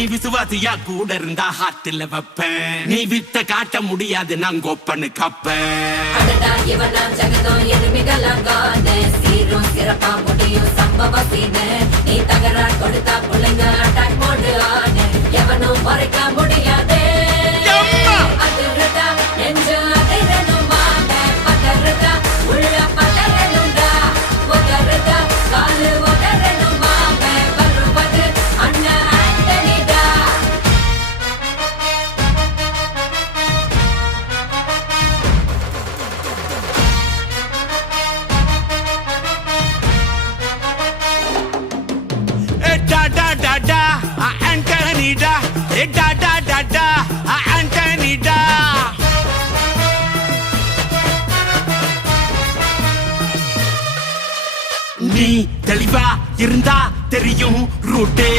நீ விசுவாசியா கூட இருந்தா ஹார்ட்ல வைப்பேன். நீ வித்த காட்ட முடியாது நான் கொப்பனு கப்பேன். சீரும் சிறப்பா முடியும் சம்பவ சீனு. நீ தகரா கொடுத்தா பிள்ளைங்க அட்டாக் மோடு ஆனு. எவனும் மறைக்க முடியாதே. அதிர்றதா நெஞ்சு அதிரணும் வாங்க. பதறதா உள்ள பதறணும்டா. உதறதா காலு உதறணும் வாங்க. வருவது அண்ணன் ஆண்டனிடா. Da da da da, Anthony da. Da da da da, Anthony da. நீ தெளிவா இருந்தா தெரியும் ரூட்டே.